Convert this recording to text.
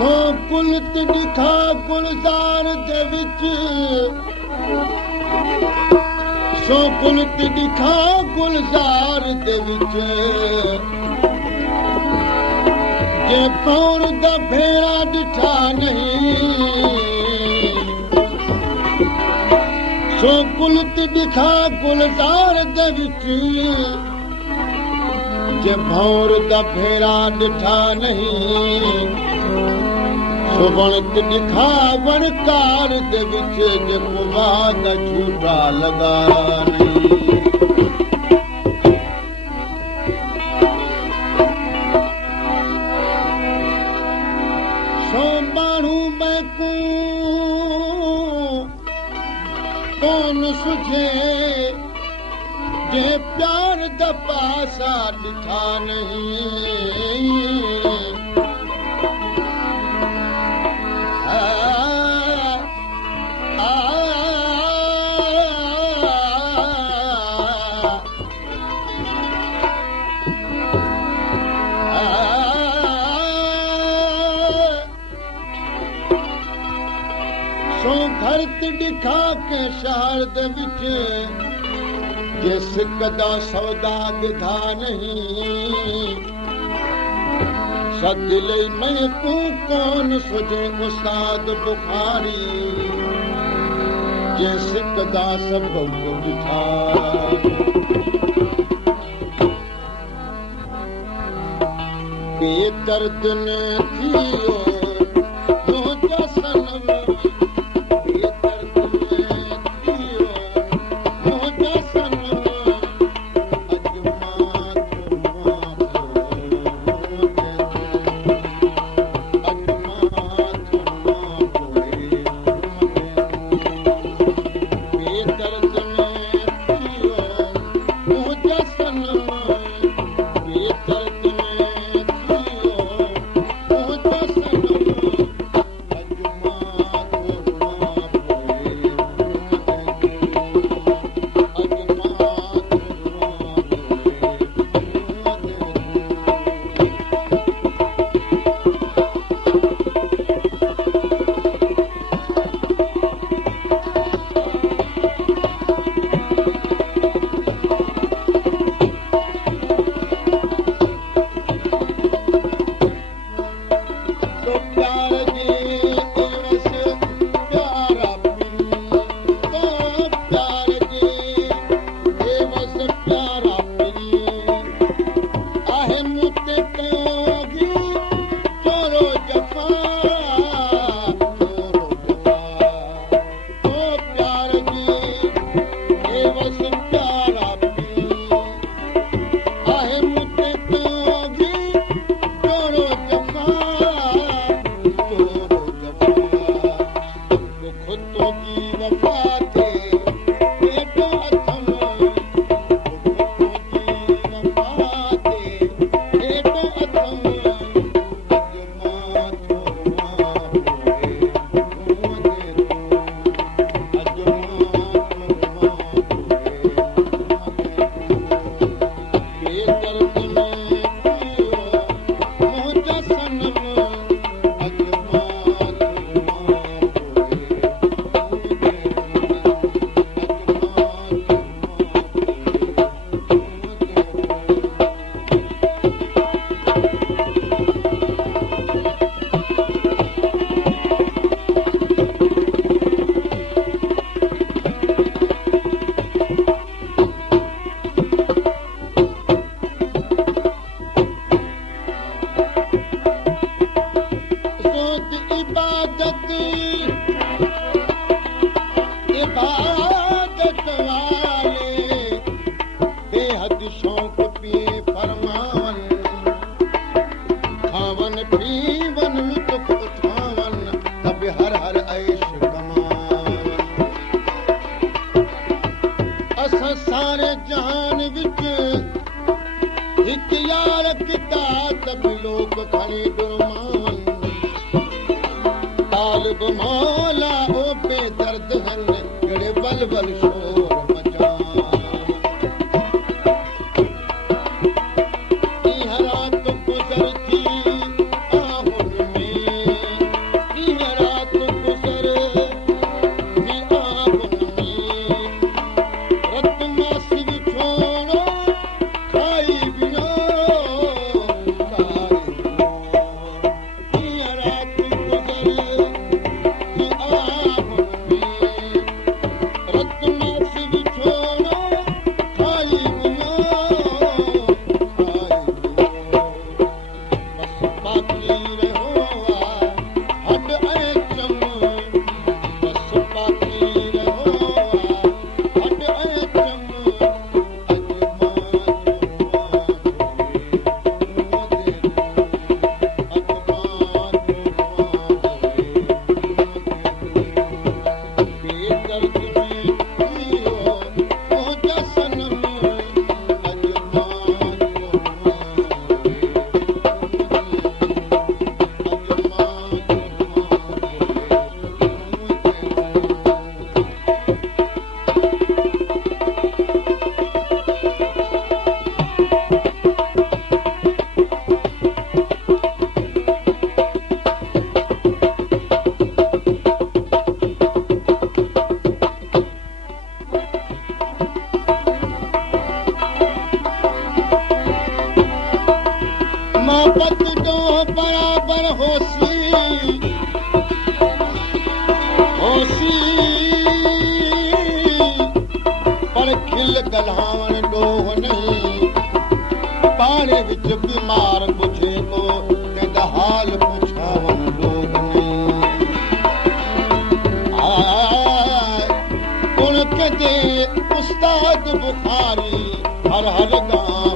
सो कुलत ॾिठा गुलज़ार दे विच सो कुलत ॾिठा गुलज़ार दे विच जे कौर दा भेड़ा ॾिठा नहीं सो कुलत ॾिठा गुलज़ार दे विच जे भौर दा भेड़ा ॾिठा नहीं सो वणत ॾिठा वणकार दे विच जेको वाद झूठा लॻा नहीं सो माण्हू मैकू कोन सुझे जे प्यार दा पासा ॾिठा नहीं सो घर ते ॾिठा के शहर दे विच जे सिक दा सौदा ॿुधा नहीं सद लई मैं तू कोन सुझे उस्ताद बुखारी जे सिक दा सबब ॿुधा बेदर्द ने थियो मुंहिंजा सनम मौला ओ बेदर्द हन जड़े बल बल शोर मचा मोहब्बत जो बराबर होसी पर खिल गल्हावण ॾोह नहीं पाणी विच बीमार पुछे थो कंहिंजा हाल पुछावण ॾोह नहीं गुण कंहिंजे उस्ताद बुखारी हर हर गां